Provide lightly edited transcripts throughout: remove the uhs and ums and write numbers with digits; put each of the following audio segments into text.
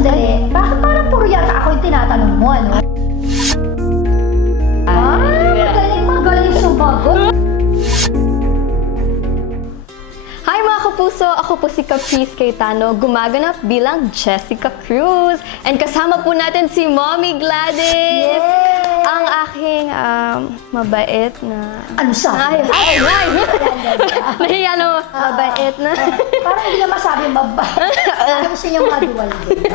sandali. Bakit parang puro yata ako yung tinatanong mo, ano? Magaling sumagot. Hi mga kapuso! Ako po si Caprice Cayetano, gumaganap bilang Jessica Cruz. And kasama po natin si Mommy Gladys! Yay! Ang aking mabait na... Ano sabi? Ay! Nahiya na mabait na. Parang hindi na masabi mabait. Ano gusto niyong maduwal din?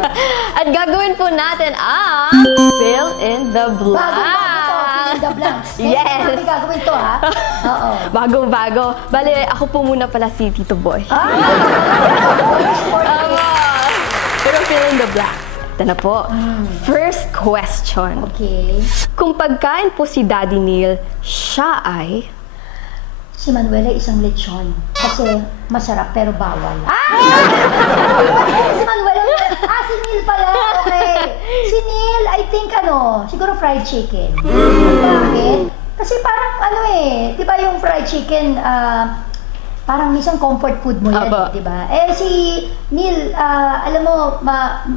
At gagawin po natin ang Fill in the Blanks. Fill in the blanks. Yes! Hindi gagawin to, ha? Oo. Bago-bago. Bale, ako po muna pala si Tito Boy. Pero fill in the blanks. Ito na po. First question. Okay. Kung pagkain po si Daddy Neil, siya ay... Si Manuel ay isang lechon. Kasi masarap pero bawal. Si Manuel si Neil pala. Okay. Si Neil, I think siguro fried chicken. Bakit? Kasi parang di ba yung fried chicken, parang minsan comfort food mo yan, di ba? Si Neil, alam mo,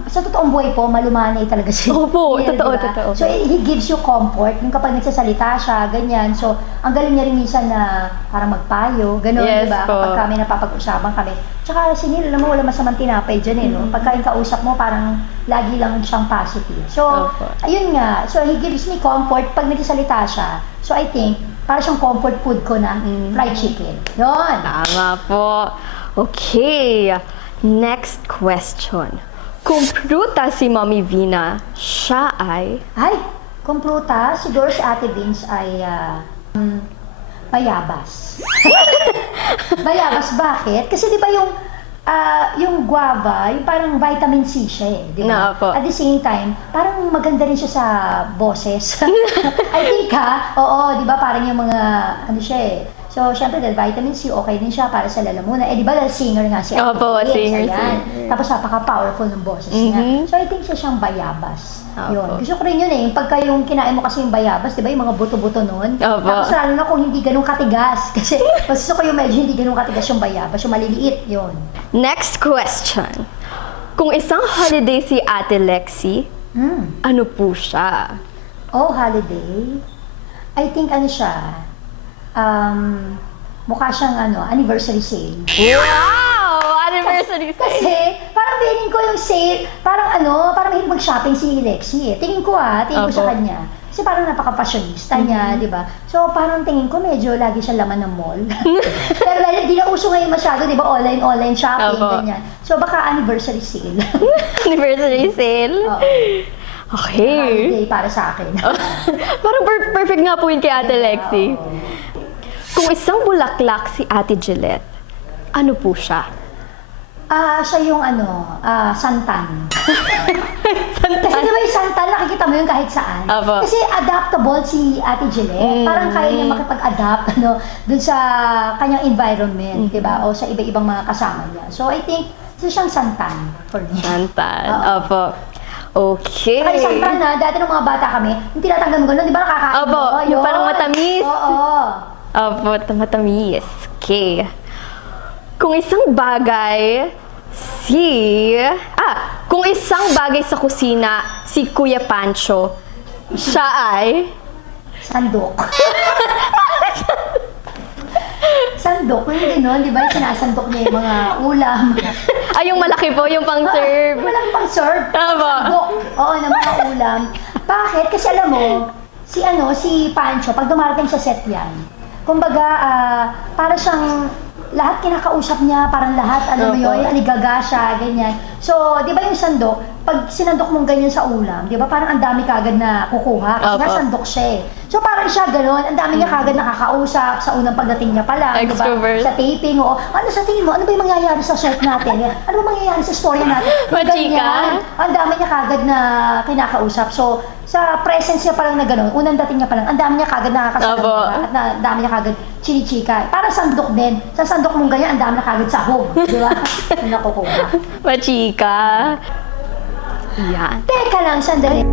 sa totoong buhay po, malumanay talaga si Opo, Neil, totoo, diba? totoo. So, he gives you comfort, yung kapag nagsasalita siya, ganyan. So, ang galing niya rin minsan na parang magpayo, gano'n, Yes, di ba? po. Kapag kami napapag-usapan kami. Tsaka si Neil, alam mo, wala masamang tinapay dyan, no? Pagka yung kausap mo, parang lagi lang siyang positive. So, Opo. ayun nga. So, he gives me comfort pag nagsasalita siya. So, I think, para siyang comfort food ko na fried chicken. Yun. Tama po. Okay. Next question. Kung prutas si Mommy Vina, siya ay... Ay, kung prutas, siguro si Ate Vince ay bayabas. Bayabas, bakit? Kasi di ba yung guava, yung parang vitamin C siya di ba? Opo. At the same time, parang maganda rin siya sa boses. I think oo, di ba parang yung mga, siya So, syempre, dahil vitamin C, okay din siya para sa lalamunan. Di ba, dahil singer nga si Ate Opo, Vince, singer. Tapos napaka-powerful ng boses niya. So, I think siya siyang bayabas. Opo. Yun. Gusto ko rin yun yung pagka yung kinain mo kasi yung bayabas, di ba, yung mga buto-buto nun. Opo. Tapos lalo na kung hindi ganun katigas. Kasi gusto ko yung medyo hindi ganun katigas yung bayabas, yung maliliit, yun. Next question. Kung isang holiday si Ate Lexi, ano po siya? Oh, holiday? I think siya, mukha siyang anniversary sale. Wow! Anniversary sale! Kasi, parang feeling ko yung sale, parang parang mahilig mag-shopping si Lexi Tingin ko tingin ko Opo. sa kanya. Kasi parang napaka-fashionista niya, di ba? So, parang tingin ko medyo lagi siya laman ng mall. Pero dahil di na uso ngayon masyado, di ba? Online shopping, Opo. ganyan. So, baka anniversary sale. Anniversary sale? Oo. Okay. Holiday para sa akin. Parang perfect nga po yun kay Ate Lexi. Kung isang bulaklak si Ate Gillette, ano po siya? Siya yung santan. Santan. Kasi di ba yung santan, nakikita mo yun kahit saan. Opo. Kasi adaptable si Ate Gillette. Parang kaya niya makipag-adapt dun sa kanyang environment, di ba? O sa iba-ibang mga kasama niya. So I think, siya siyang santan for me. Santan. Oo. Opo. Okay. Saka yung santan dati nung mga bata kami, yung tinatanggal mo gano'n, di ba nakakain mo? Opo, yung parang matamis. Oo. Opo, matamis. Okay. Kung isang bagay kung isang bagay sa kusina si Kuya Pancho, siya ay... Sandok. Sandok, yung gano'n, di ba? Yung sinasandok niya yung mga ulam. Ay, yung malaki po, yung pang-serve. Walang pang-serve. Tama. Sandok. Oo, ng mga ulam. Bakit? Kasi alam mo, si Pancho, pag dumarating sa set yan, kumbaga, para siyang lahat kinakausap niya, parang lahat, alam mo yun, aligaga siya, ganyan. So, di ba yung sandok, pag sinandok mong ganyan sa ulam, di ba parang ang dami kagad na kukuha, kasi nga sandok siya So, parang siya gano'n, ang dami niya kagad nakakausap sa unang pagdating niya pa lang, di ba? Extrovert. Sa taping, sa tingin mo, ano ba yung mangyayari sa shoot natin? Ano ba mangyayari sa story natin? Machika. Ganyan. Ang dami niya kagad na kinakausap. So, sa presence niya pa lang na gano'n, unang dating niya pa lang, ang dami niya kagad nakakasalamuha at ang dami niya kagad chinichika. Parang sandok din. Sa sandok mong ganyan, ang dami na kagad sahog. Di ba? Nakukuha. Machika. Yan. Teka lang, sandali.